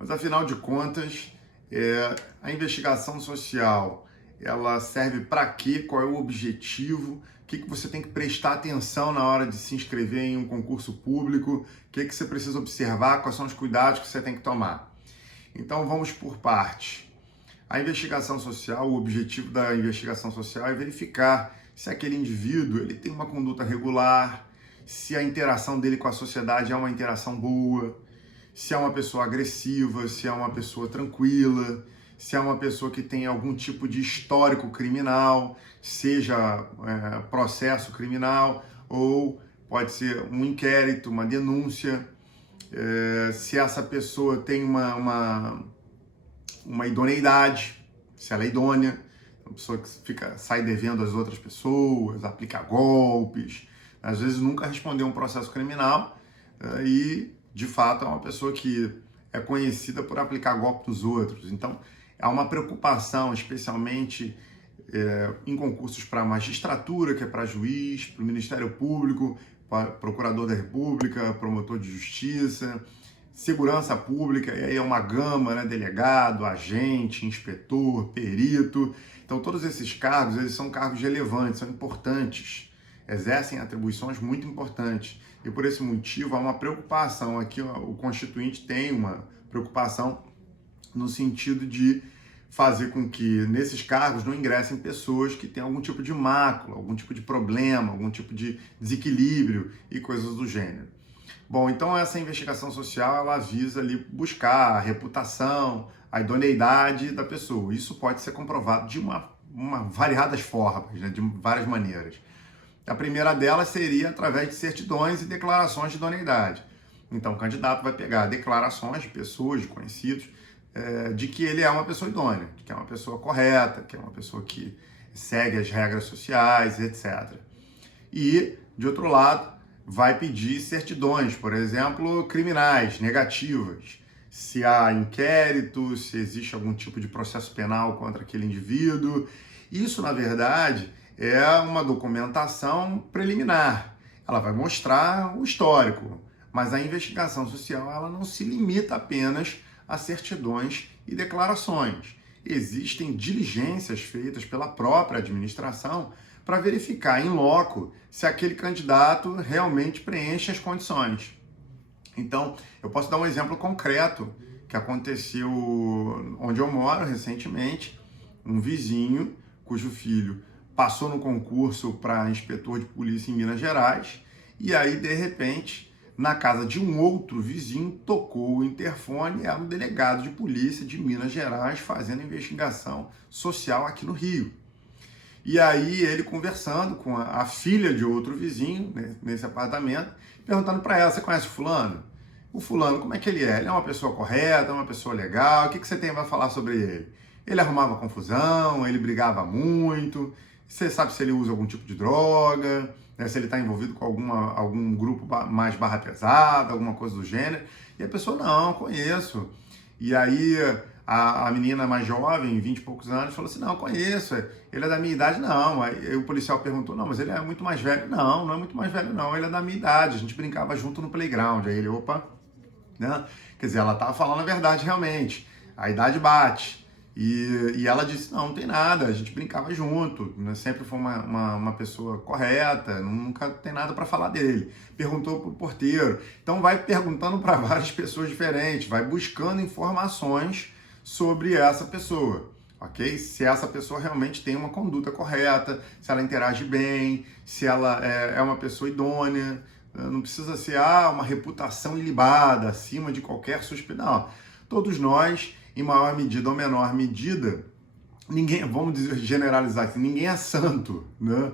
Mas afinal de contas, a investigação social, ela serve para quê? Qual é o objetivo? O que você tem que prestar atenção na hora de se inscrever em um concurso público? O que você precisa observar? Quais são os cuidados que você tem que tomar? Então vamos por partes. A investigação social, o objetivo da investigação social é verificar se aquele indivíduo ele tem uma conduta regular, se a interação dele com a sociedade é uma interação boa, se é uma pessoa agressiva, se é uma pessoa tranquila, se é uma pessoa que tem algum tipo de histórico criminal, seja processo criminal ou pode ser um inquérito, uma denúncia, se essa pessoa tem uma idoneidade, se ela é idônea, uma pessoa que sai devendo às outras pessoas, aplica golpes, às vezes nunca respondeu um processo criminal e, de fato, é uma pessoa que é conhecida por aplicar golpe nos outros. Então, há uma preocupação, especialmente em concursos para magistratura, que é para juiz, para o Ministério Público, para procurador da República, promotor de justiça, segurança pública, e aí é uma gama, né? Delegado, agente, inspetor, perito. Então, todos esses cargos, eles são cargos relevantes, são importantes, exercem atribuições muito importantes. E por esse motivo, há uma preocupação aqui, o Constituinte tem uma preocupação no sentido de fazer com que nesses cargos não ingressem pessoas que têm algum tipo de mácula, algum tipo de problema, algum tipo de desequilíbrio e coisas do gênero. Bom, então essa investigação social, ela visa ali buscar a reputação, a idoneidade da pessoa. Isso pode ser comprovado de variadas formas, né, de várias maneiras. A primeira delas seria através de certidões e declarações de idoneidade. Então o candidato vai pegar declarações de pessoas, de conhecidos, de que ele é uma pessoa idônea, que é uma pessoa correta, que é uma pessoa que segue as regras sociais, etc. E, de outro lado, vai pedir certidões, por exemplo, criminais, negativas. Se há inquérito, se existe algum tipo de processo penal contra aquele indivíduo. Isso, na verdade, é uma documentação preliminar. Ela vai mostrar o histórico, mas a investigação social ela não se limita apenas a certidões e declarações. Existem diligências feitas pela própria administração para verificar em loco se aquele candidato realmente preenche as condições. Então, eu posso dar um exemplo concreto que aconteceu onde eu moro recentemente. Um vizinho cujo filho passou no concurso para inspetor de polícia em Minas Gerais e aí, de repente, na casa de um outro vizinho, tocou o interfone, era um delegado de polícia de Minas Gerais fazendo investigação social aqui no Rio. E aí ele conversando com a filha de outro vizinho, né, nesse apartamento, perguntando para ela, você conhece o fulano? O fulano, como é que ele é? Ele é uma pessoa correta, uma pessoa legal, o que você tem para falar sobre ele? Ele arrumava confusão, ele brigava muito, você sabe se ele usa algum tipo de droga, né, se ele está envolvido com algum grupo mais barra pesada, alguma coisa do gênero. E a pessoa, não, conheço. E aí a menina mais jovem, 20 e poucos anos, falou assim, não, conheço, ele é da minha idade, não. Aí o policial perguntou, não, mas ele é muito mais velho. Não, não é muito mais velho, não, ele é da minha idade, a gente brincava junto no playground. Aí ele, opa, né? Quer dizer, ela estava falando a verdade realmente, a idade bate. E ela disse, não tem nada, a gente brincava junto, né? Sempre foi uma pessoa correta, nunca tem nada para falar dele. Perguntou para o porteiro. Então vai perguntando para várias pessoas diferentes, vai buscando informações sobre essa pessoa, ok? Se essa pessoa realmente tem uma conduta correta, se ela interage bem, se ela é uma pessoa idônea, não precisa ser uma reputação ilibada, acima de qualquer suspeita, não. Todos nós, em maior medida ou menor medida, ninguém, vamos generalizar aqui, ninguém é santo, né?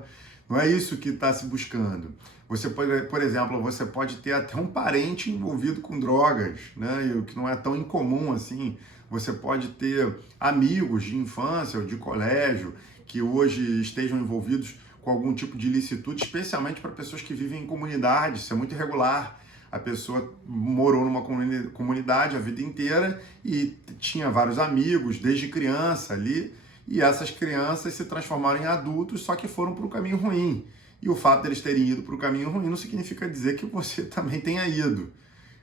Não é isso que está se buscando. Você pode, por exemplo, você pode ter até um parente envolvido com drogas, né? O que não é tão incomum assim. Você pode ter amigos de infância ou de colégio que hoje estejam envolvidos com algum tipo de ilicitude, especialmente para pessoas que vivem em comunidades, isso é muito irregular. A pessoa morou numa comunidade a vida inteira e tinha vários amigos desde criança ali, e essas crianças se transformaram em adultos, só que foram para o caminho ruim. E o fato deles terem ido para o caminho ruim não significa dizer que você também tenha ido.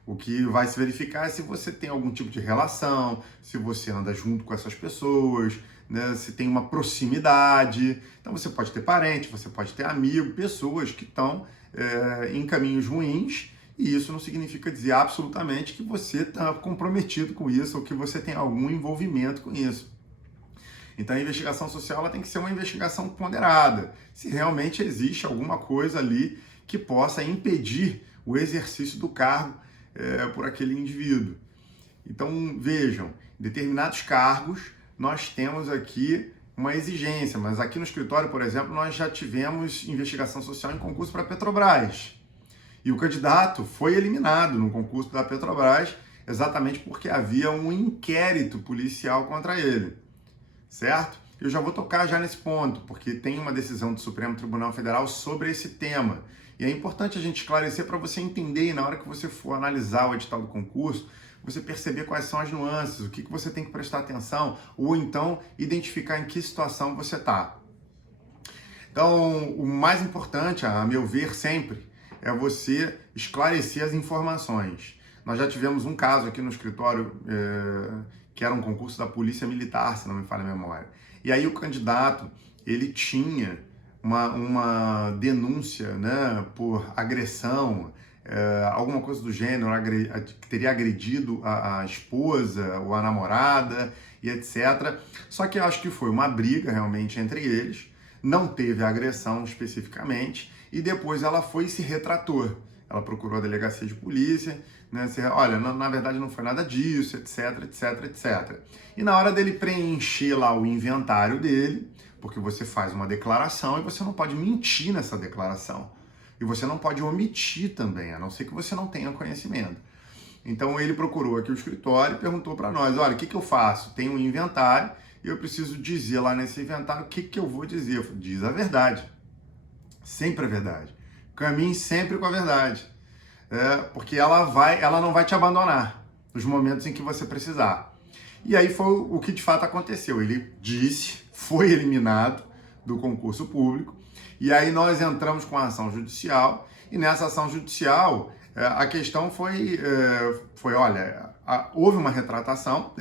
O que vai se verificar é se você tem algum tipo de relação, se você anda junto com essas pessoas, né, se tem uma proximidade. Então você pode ter parente, você pode ter amigo, pessoas que estão em caminhos ruins, e isso não significa dizer absolutamente que você está comprometido com isso ou que você tem algum envolvimento com isso. Então a investigação social ela tem que ser uma investigação ponderada, se realmente existe alguma coisa ali que possa impedir o exercício do cargo por aquele indivíduo. Então vejam, em determinados cargos nós temos aqui uma exigência, mas aqui no escritório, por exemplo, nós já tivemos investigação social em concurso para a Petrobras. E o candidato foi eliminado no concurso da Petrobras exatamente porque havia um inquérito policial contra ele. Certo? Eu já vou tocar já nesse ponto, porque tem uma decisão do Supremo Tribunal Federal sobre esse tema. E é importante a gente esclarecer para você entender, e na hora que você for analisar o edital do concurso, você perceber quais são as nuances, o que você tem que prestar atenção, ou então identificar em que situação você está. Então, o mais importante, a meu ver, sempre, é você esclarecer as informações. Nós já tivemos um caso aqui no escritório que era um concurso da Polícia Militar, se não me falha a memória. E aí o candidato, ele tinha uma denúncia, né, por agressão, alguma coisa do gênero, que teria agredido a esposa ou a namorada e etc. Só que eu acho que foi uma briga realmente entre eles, não teve agressão especificamente, e depois ela foi e se retratou. Ela procurou a delegacia de polícia, né? Olha, na verdade não foi nada disso, etc, etc, etc. E na hora dele preencher lá o inventário dele, porque você faz uma declaração e você não pode mentir nessa declaração. E você não pode omitir também, a não ser que você não tenha conhecimento. Então ele procurou aqui o escritório e perguntou para nós, olha, o que eu faço? Tem um inventário e eu preciso dizer lá nesse inventário o que eu vou dizer. Eu falei, diz a verdade. Sempre a verdade. Caminhe sempre com a verdade. Porque ela não vai te abandonar nos momentos em que você precisar. E aí foi o que de fato aconteceu. Ele disse, foi eliminado do concurso público, e aí nós entramos com a ação judicial, e nessa ação judicial a questão foi olha, houve uma retratação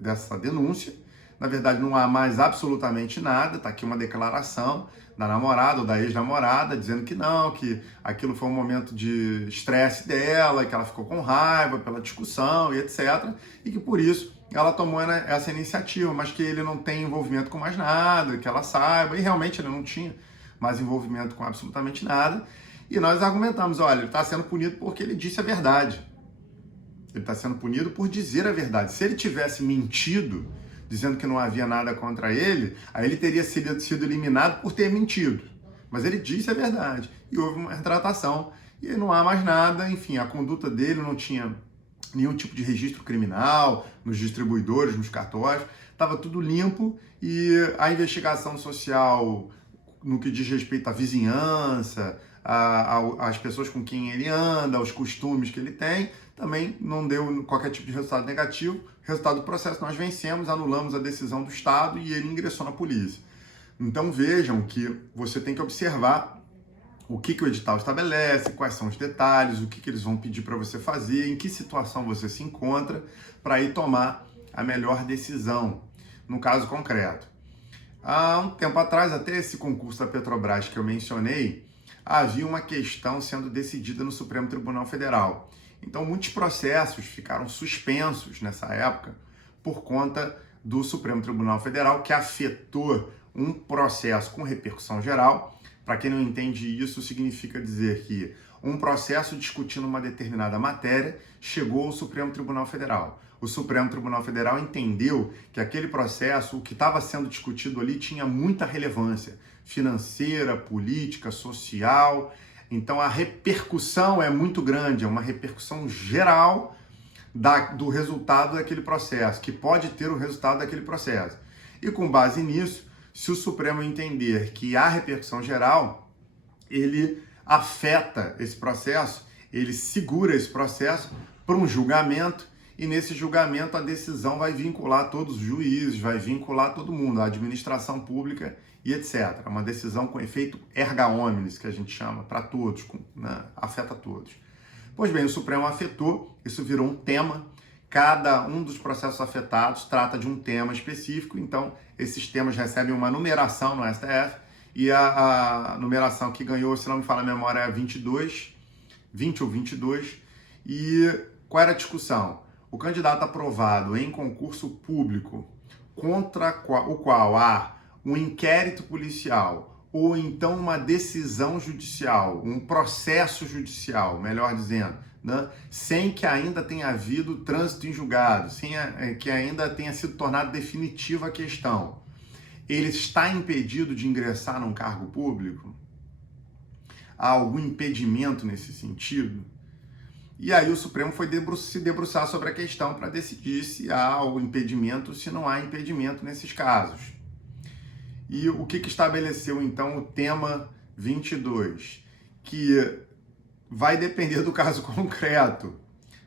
dessa denúncia. Na verdade não há mais absolutamente nada, está aqui uma declaração da namorada ou da ex-namorada, dizendo que não, que aquilo foi um momento de estresse dela, que ela ficou com raiva pela discussão e etc. E que por isso ela tomou essa iniciativa, mas que ele não tem envolvimento com mais nada, que ela saiba, e realmente ele não tinha mais envolvimento com absolutamente nada. E nós argumentamos, olha, ele está sendo punido porque ele disse a verdade. Ele está sendo punido por dizer a verdade. Se ele tivesse mentido, dizendo que não havia nada contra ele, aí ele teria sido eliminado por ter mentido. Mas ele disse a verdade. E houve uma retratação. E não há mais nada, enfim, a conduta dele não tinha nenhum tipo de registro criminal nos distribuidores, nos cartórios. Estava tudo limpo e a investigação social, no que diz respeito à vizinhança, às pessoas com quem ele anda, aos costumes que ele tem, também não deu qualquer tipo de resultado negativo. Resultado do processo, nós vencemos, anulamos a decisão do Estado e ele ingressou na polícia. Então vejam que você tem que observar o que o edital estabelece, quais são os detalhes, o que eles vão pedir para você fazer, em que situação você se encontra, para ir tomar a melhor decisão, no caso concreto. Há um tempo atrás, até esse concurso da Petrobras que eu mencionei, havia uma questão sendo decidida no Supremo Tribunal Federal. Então, muitos processos ficaram suspensos nessa época por conta do Supremo Tribunal Federal, que afetou um processo com repercussão geral. Para quem não entende isso, significa dizer que um processo discutindo uma determinada matéria chegou ao Supremo Tribunal Federal. O Supremo Tribunal Federal entendeu que aquele processo, o que estava sendo discutido ali, tinha muita relevância financeira, política, social. Então a repercussão é muito grande, é uma repercussão geral do resultado daquele processo, que pode ter o resultado daquele processo. E com base nisso, se o Supremo entender que há repercussão geral, ele afeta esse processo, ele segura esse processo para um julgamento, e nesse julgamento a decisão vai vincular todos os juízes, vai vincular todo mundo, a administração pública e etc. Uma decisão com efeito erga omnes, que a gente chama, para todos, né? Afeta todos. Pois bem, o Supremo afetou, isso virou um tema. Cada um dos processos afetados trata de um tema específico, então esses temas recebem uma numeração no STF, e a numeração que ganhou, se não me falha a memória, é 22, 20 ou 22. E qual era a discussão? O candidato aprovado em concurso público contra o qual há um inquérito policial ou então uma decisão judicial, um processo judicial, melhor dizendo, né? Sem que ainda tenha havido trânsito em julgado, sem que ainda tenha sido tornada definitiva a questão, ele está impedido de ingressar num cargo público? Há algum impedimento nesse sentido? E aí o Supremo foi se debruçar sobre a questão para decidir se há o impedimento, se não há impedimento nesses casos. E o que estabeleceu então o tema 22? Que vai depender do caso concreto,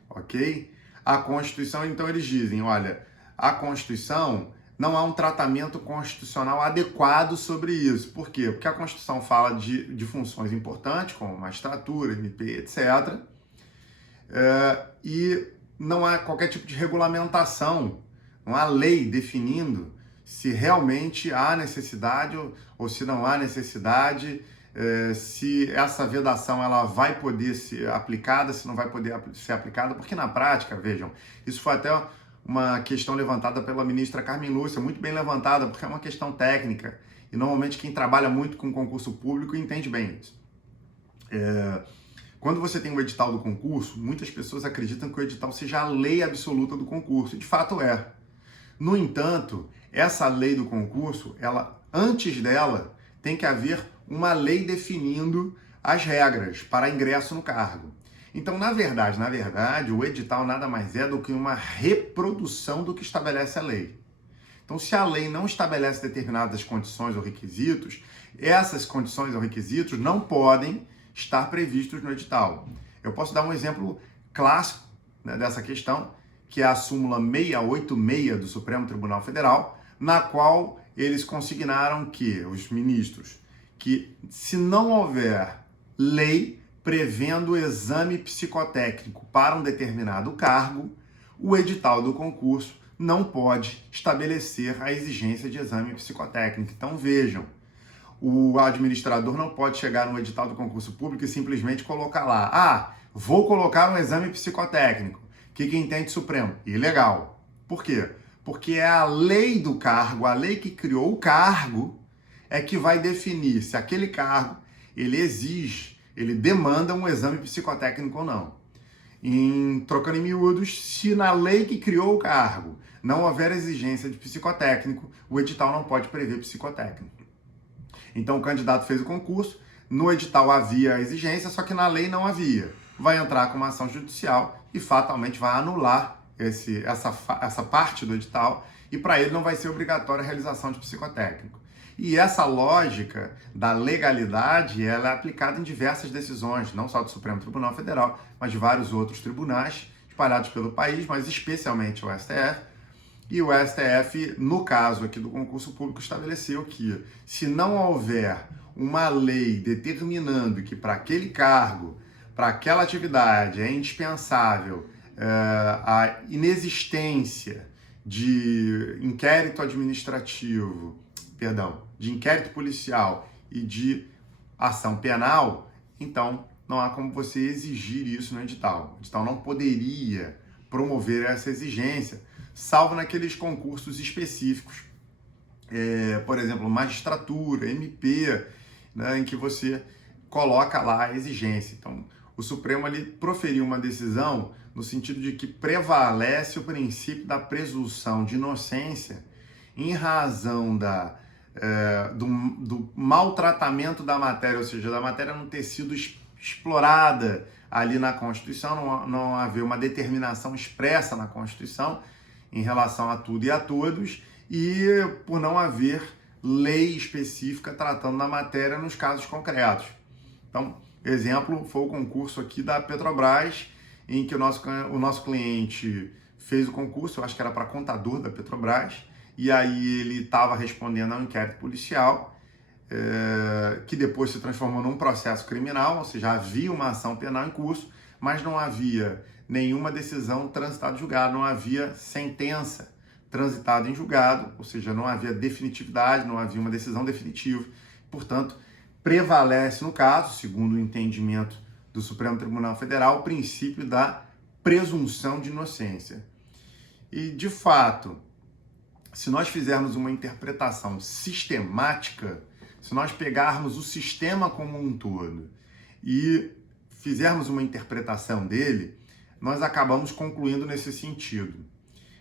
ok? A Constituição, então eles dizem, olha, a Constituição, não há um tratamento constitucional adequado sobre isso. Por quê? Porque a Constituição fala de funções importantes, como magistratura, MP, etc., e não há qualquer tipo de regulamentação, não há lei definindo se realmente há necessidade ou se não há necessidade, se essa vedação ela vai poder ser aplicada, se não vai poder ser aplicada, porque na prática, vejam, isso foi até uma questão levantada pela ministra Carmen Lúcia, muito bem levantada, porque é uma questão técnica, e normalmente quem trabalha muito com concurso público entende bem isso. Quando você tem o edital do concurso, muitas pessoas acreditam que o edital seja a lei absoluta do concurso, e de fato é. No entanto, essa lei do concurso, antes dela, tem que haver uma lei definindo as regras para ingresso no cargo. Então, na verdade, o edital nada mais é do que uma reprodução do que estabelece a lei. Então, se a lei não estabelece determinadas condições ou requisitos, essas condições ou requisitos não podem estar previstos no edital. Eu posso dar um exemplo clássico, né, dessa questão, que é a súmula 686 do Supremo Tribunal Federal, na qual eles consignaram que, os ministros, que se não houver lei prevendo o exame psicotécnico para um determinado cargo, o edital do concurso não pode estabelecer a exigência de exame psicotécnico. Então vejam, o administrador não pode chegar no edital do concurso público e simplesmente colocar lá, vou colocar um exame psicotécnico. O que entende o Supremo? Ilegal. Por quê? Porque é a lei do cargo, a lei que criou o cargo, é que vai definir se aquele cargo, ele demanda um exame psicotécnico ou não. Trocando em miúdos, se na lei que criou o cargo não houver exigência de psicotécnico, o edital não pode prever psicotécnico. Então o candidato fez o concurso, no edital havia a exigência, só que na lei não havia. Vai entrar com uma ação judicial e fatalmente vai anular essa parte do edital, e para ele não vai ser obrigatória a realização de psicotécnico. E essa lógica da legalidade, ela é aplicada em diversas decisões, não só do Supremo Tribunal Federal, mas de vários outros tribunais espalhados pelo país, mas especialmente o STF. E o STF, no caso aqui do concurso público, estabeleceu que, se não houver uma lei determinando que para aquele cargo, para aquela atividade, é indispensável a inexistência de inquérito administrativo, de inquérito policial e de ação penal, então não há como você exigir isso no edital. O edital não poderia promover essa exigência, salvo naqueles concursos específicos, por exemplo, magistratura, MP, né, em que você coloca lá a exigência. Então, o Supremo ali proferiu uma decisão no sentido de que prevalece o princípio da presunção de inocência em razão do maltratamento da matéria, ou seja, da matéria não ter sido explorada ali na Constituição, não haver uma determinação expressa na Constituição em relação a tudo e a todos, e por não haver lei específica tratando da matéria nos casos concretos. Então, exemplo foi o concurso aqui da Petrobras, em que o nosso cliente fez o concurso, eu acho que era para contador da Petrobras, e aí ele estava respondendo a um inquérito policial, que depois se transformou num processo criminal, ou seja, havia uma ação penal em curso, mas não havia nenhuma decisão transitada em julgado, não havia sentença transitada em julgado, ou seja, não havia definitividade, não havia uma decisão definitiva. Portanto, prevalece no caso, segundo o entendimento do Supremo Tribunal Federal, o princípio da presunção de inocência. E, de fato, se nós fizermos uma interpretação sistemática, se nós pegarmos o sistema como um todo e fizermos uma interpretação dele, nós acabamos concluindo nesse sentido.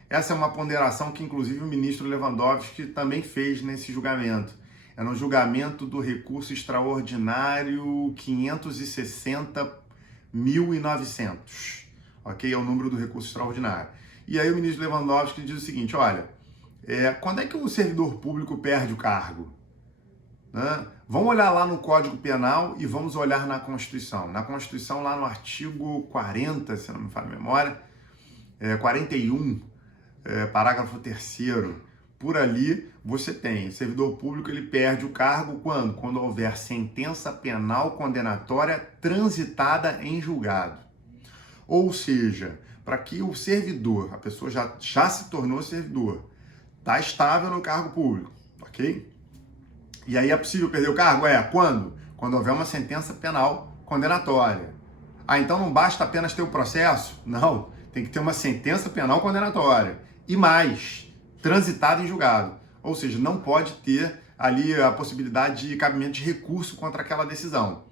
Essa é uma ponderação que, inclusive, o ministro Lewandowski também fez nesse julgamento. É no julgamento do recurso extraordinário 560.900, ok? É o número do recurso extraordinário. E aí o ministro Lewandowski diz o seguinte, olha, quando é que o servidor público perde o cargo? Né? Vamos olhar lá no Código Penal e vamos olhar na Constituição. Na Constituição, lá no artigo 40, se não me falha a memória, 41, parágrafo 3º, por ali você tem, o servidor público ele perde o cargo quando? Quando houver sentença penal condenatória transitada em julgado. Ou seja, para que o servidor, a pessoa já se tornou servidor, está estável no cargo público, ok? E aí é possível perder o cargo? Quando? Quando houver uma sentença penal condenatória. Então não basta apenas ter o processo? Não, tem que ter uma sentença penal condenatória. E mais, transitada em julgado. Ou seja, não pode ter ali a possibilidade de cabimento de recurso contra aquela decisão.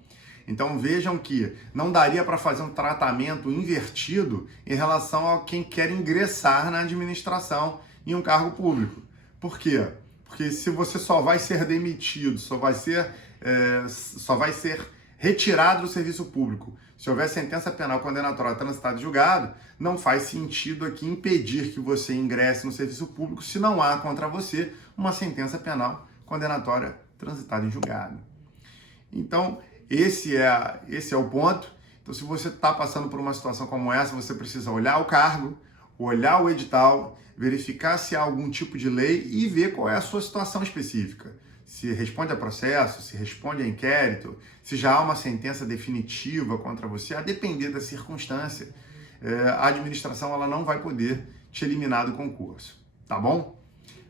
Então vejam que não daria para fazer um tratamento invertido em relação a quem quer ingressar na administração em um cargo público. Por quê? Porque se você só vai ser demitido, só vai ser retirado do serviço público, se houver sentença penal condenatória transitada em julgado, não faz sentido aqui impedir que você ingresse no serviço público se não há contra você uma sentença penal condenatória transitada em julgado. Então, esse é o ponto. Então, se você está passando por uma situação como essa, você precisa olhar o cargo, olhar o edital, verificar se há algum tipo de lei e ver qual é a sua situação específica. Se responde a processo, se responde a inquérito, se já há uma sentença definitiva contra você, a depender da circunstância, a administração ela não vai poder te eliminar do concurso, tá bom?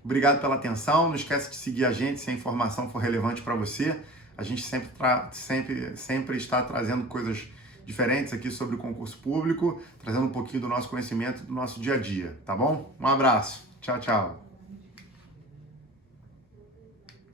Obrigado pela atenção, não esquece de seguir a gente se a informação for relevante para você. A gente sempre está trazendo coisas diferentes aqui sobre o concurso público, trazendo um pouquinho do nosso conhecimento do nosso dia a dia, tá bom? Um abraço, tchau, tchau.